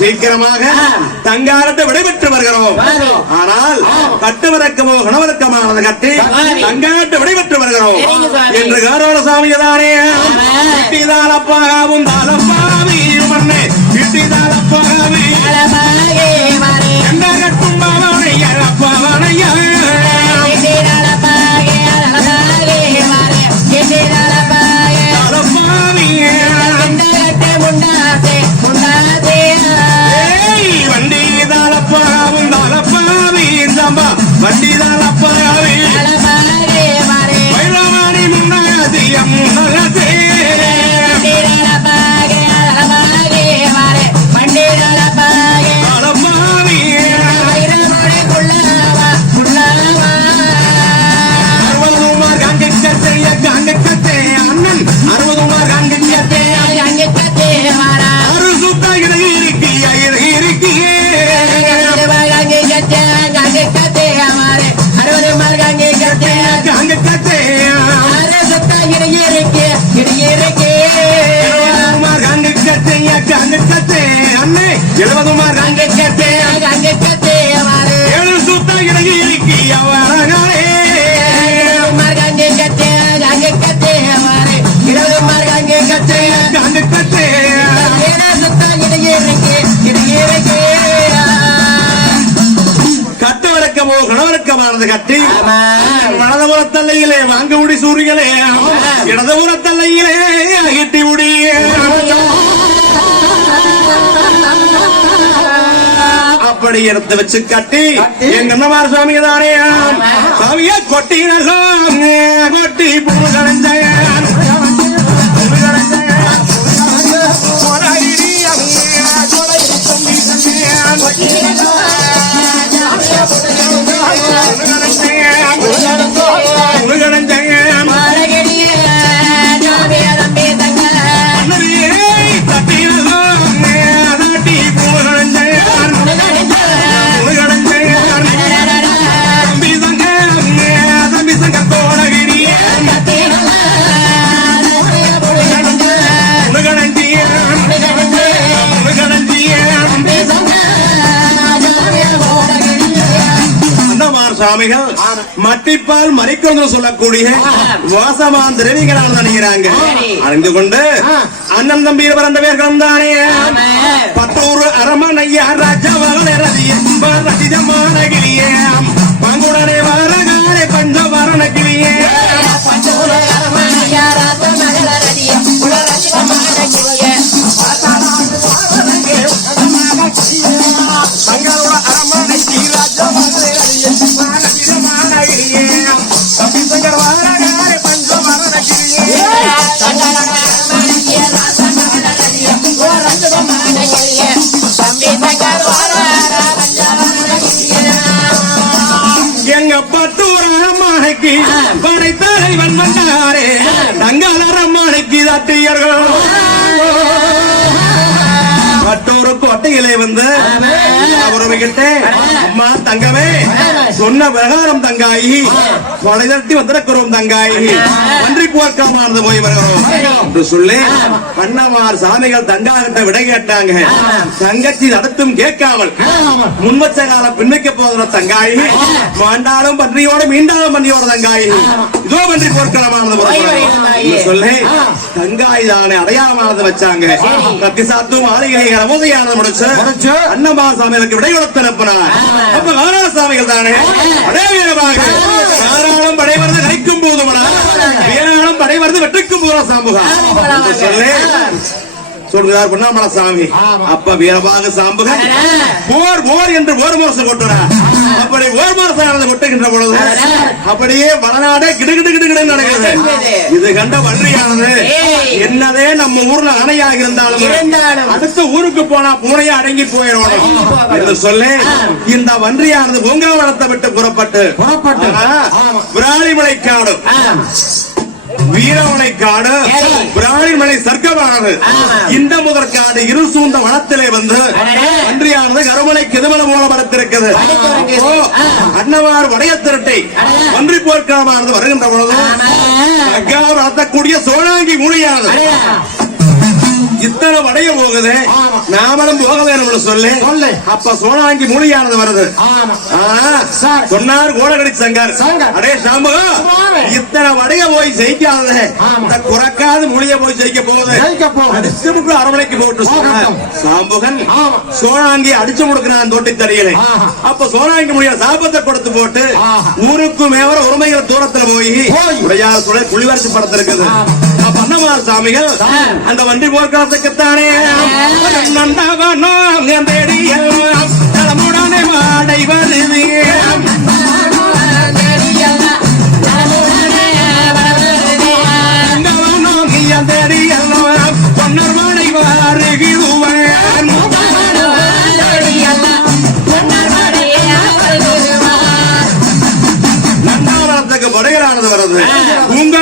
சீக்கிரமாக தங்காரத்தை விடைபெற்று வருகிறோம். ஆனால் கட்டுவரக்கமோ கணவரக்கமானது கட்டி. தங்காட்டு விடைபெற்று வருகிறோம். என்று காரோட சாமியதானே ஆமா. வீட்டிதாலப்பாகவும் தாலப்பாவி மண்ணே வீட்டிதாலப்பாவி எழுபதுமார் காங்கிக்கத்தே அங்கக்கத்தே மாறே ஏழு சுத்த இறங்கி இருக்கிய வரகாலே மார்க் அங்கக்கத்தே அங்கக்கத்தே மாறே இருபது மார்க் அங்கக்கத்தே காங்கிக்கத்தே ஏழு சுத்தா இறங்கி இருக்கு இறங்கி இருக்கு கட்டவரக்கமோ கணவரக்கமானது கட்டி ஆமா வலதுபுறத்தல்லையிலே வாங்க முடி சூரியலே இடதுபுறத்தல்லையிலே அகிட்டி முடி அப்படி எடுத்து வச்சு கட்டி எங்க அண்ணமார் சாமி தானே சாமியா கொட்டி நல்லாம் கொட்டி புழு கலைஞ்சயன் சுவாமிகள் மட்டிப்பால் மறிக்கொண்டு சொல்லக்கூடிய வாசமான் திரவிகளால் நினைக்கிறாங்க அறிந்து கொண்டு அண்ணன் தம்பி பிறந்த பேர்கள் தானே பத்தூர் அரமனையா ராஜவரன் ரசிதமான கிளியே. அரமானைக்கு தட்டியர்கள் கோட்டையிலே வந்து அவர்கிட்ட அம்மா தங்கமே சொன்ன பிரகாரம் தங்காயி கொலை தட்டி வந்திருக்கிறோம் தங்காயி. நன்றி போர்க்காமானது போய் வருகிறோம். சொல்லி பண்ணமார் சாமிகள் தங்காகிட்ட விடை கேட்டாங்க. தங்கச்சி நடத்தும் கேட்காமல் முன்வச்ச காலம் பின்வைக்க போகிற தங்காயி மாண்டாலும் பன்றியோட மீண்டாலும் பன்றியோட தங்காயி. இதோ பன்றி போர்க்களமானது சொல்லி தங்காய் தானே அடையாளமானது வச்சாங்க. கத்தி சாத்தும் ஆளிகளை ரமோதையானது முடிச்சு அன்னமா சாமிகளுக்கு விடை கொடுத்து அனுப்பினார். அப்ப நாராயண சாமிகள் தானே? அதே வீரமாக நாராயணம் படை வருது கணிக்கும் வீராணம் படை வருது வெற்றிக்கும் போதும் சாம்புகா என்று சொல்லி. சொல்கிறார் பொன்னாமல சாமி அப்ப வீரபாக சாம்புகள் போர் போர் என்று ஓர் முரசு கொட்டுறார் அப்படி ஓர் முரசானது கொட்டுகின்ற பொழுது அப்படியே வடநாடே கிடுகிடு கிடுகிடு நடக்குது இது கண்ட வன்றியானது. என்னதே நம்ம ஊர்ல அணையாக இருந்தாலும். அடுத்த ஊருக்கு போனா பூனையா அடங்கி போயிடணும் என்று சொல்லி இந்த வன்றியானது பூங்காவனத்தை விட்டு புறப்பட்டு புறப்பட்டு. விராலிமலை காடு வீரமலை காடு சரி. பிராணிமலை சர்க்கமானது. இந்த முதற்காடு இரு சூழ்ந்த வனத்திலே வந்து. அன்றியானது கருமலை கிதுமல மூலம் ஆ. அன்னவார் வடைய திருட்டை. ஒன்றி போர்க்காலமானது வருகின்ற பொழுது அக்கா வளர்த்தக்கூடிய சோழாங்கி மூலியானது இத்தனை வடைய போகுது. நாமளும் போக வேணும்னு சொல்லு சொல்லு. அப்ப சோழாங்கி மூலியானது வருது. சொன்னார் கோடகடி சங்கர். அடே சாம்பகம். இத்தனை வடைய போய் ஜெயிக்காதது. இந்த குறக்காத மூலிய போய் ஜெயிக்க போகுது அரவணைக்கு போட்டு. சாம்பகன் ஆமா. சோழாங்கி அடிச்சு முடுக்கிறான் தோட்டி தறியலை ஆஹா. அப்ப சோழாங்கி முடிய சாபத்தை கொடுத்து போட்டு. ஊருக்கு மேவர உரிமைகள் தூரத்துல போய். உடையார் சுழல் குளிவரசு படத்திருக்குது. அப்ப அண்ணமார் சாமிகள். அந்த வண்டி போர்க்களத்துக்குத்தானே நந்தவனம் தேடி எல்லாம் நலமுடனே மாடை வருது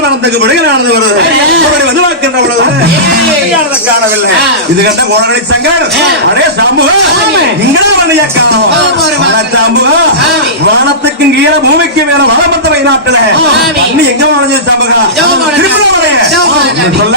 படைகளானது வருது. வந்து பொழுது காணவில்லை. இது கண்ட கோடகடி சங்கர் அடே சமூகம் நீங்களே வண்டிய காணும். சமூகம் வானத்துக்கும் கீழே பூமிக்கு மேல வளமத்த நாட்டுல பண்ணி எங்க வளைஞ்சு சமூகம் திருப்பூரே சொல்ல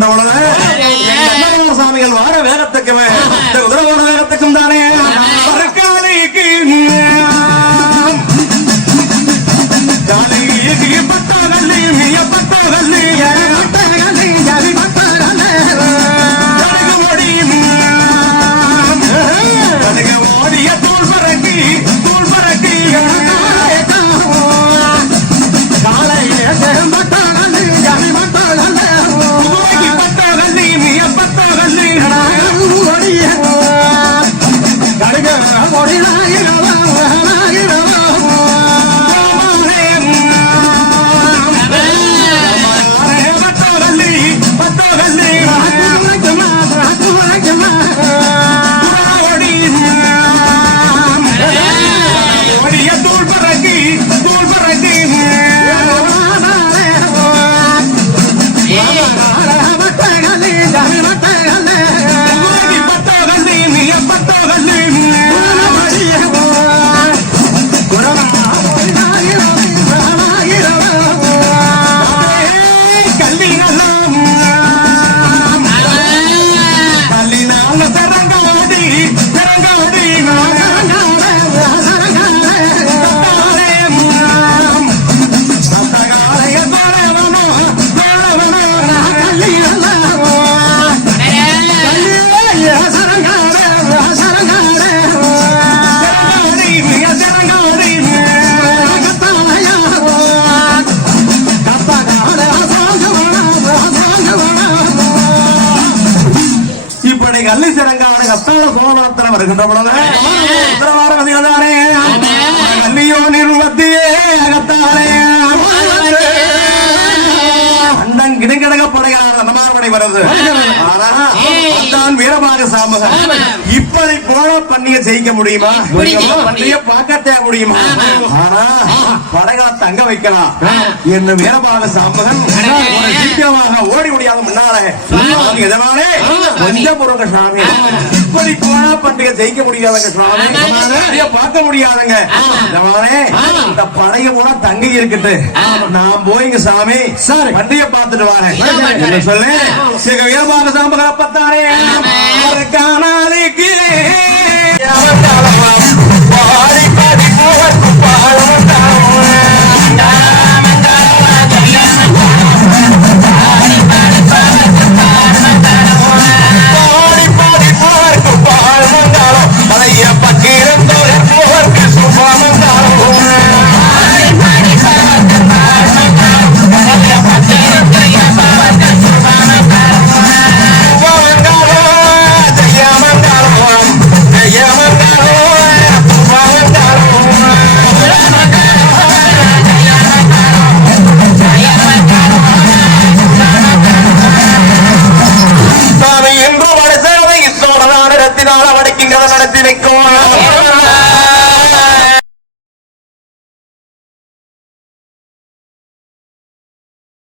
கொண்டவளவே கல்லி கல்வி சிறங்கான கத்தாள சோழத்தில் வருகின்ற பொழுது உத்தரவாரம் அதிகாரே கல்வியோ நிறுவத்தியே அகத்தாலே அண்டன் கிடுங்கிடக மாதிரி வருது வீரமாக சாமுக இப்படி போல பண்ணிய ஜெயிக்க முடியுமா? பண்ணிய பார்க்கத்தே முடியுமா? ஆனா படைகளை தங்க வைக்கலாம். என்று வீரமாக சாமுகன் சீக்கிரமாக ஓடி முடியாத முன்னாலே எதனாலே? கொஞ்சம் பொருங்க சாமி. இப்படி போனா பண்டிகை ஜெயிக்க முடியாதங்க சுவாமி பார்க்க முடியாதுங்க. இந்த படைய போனா தங்கி இருக்குது நான் போய்ங்க சாமி. வண்டியை பார்த்துட்டு வரேன். என்ன சிகவியமாக சாம்பகப்பத்தாரே காணாலிக்கு பாடி பாடி பாடும்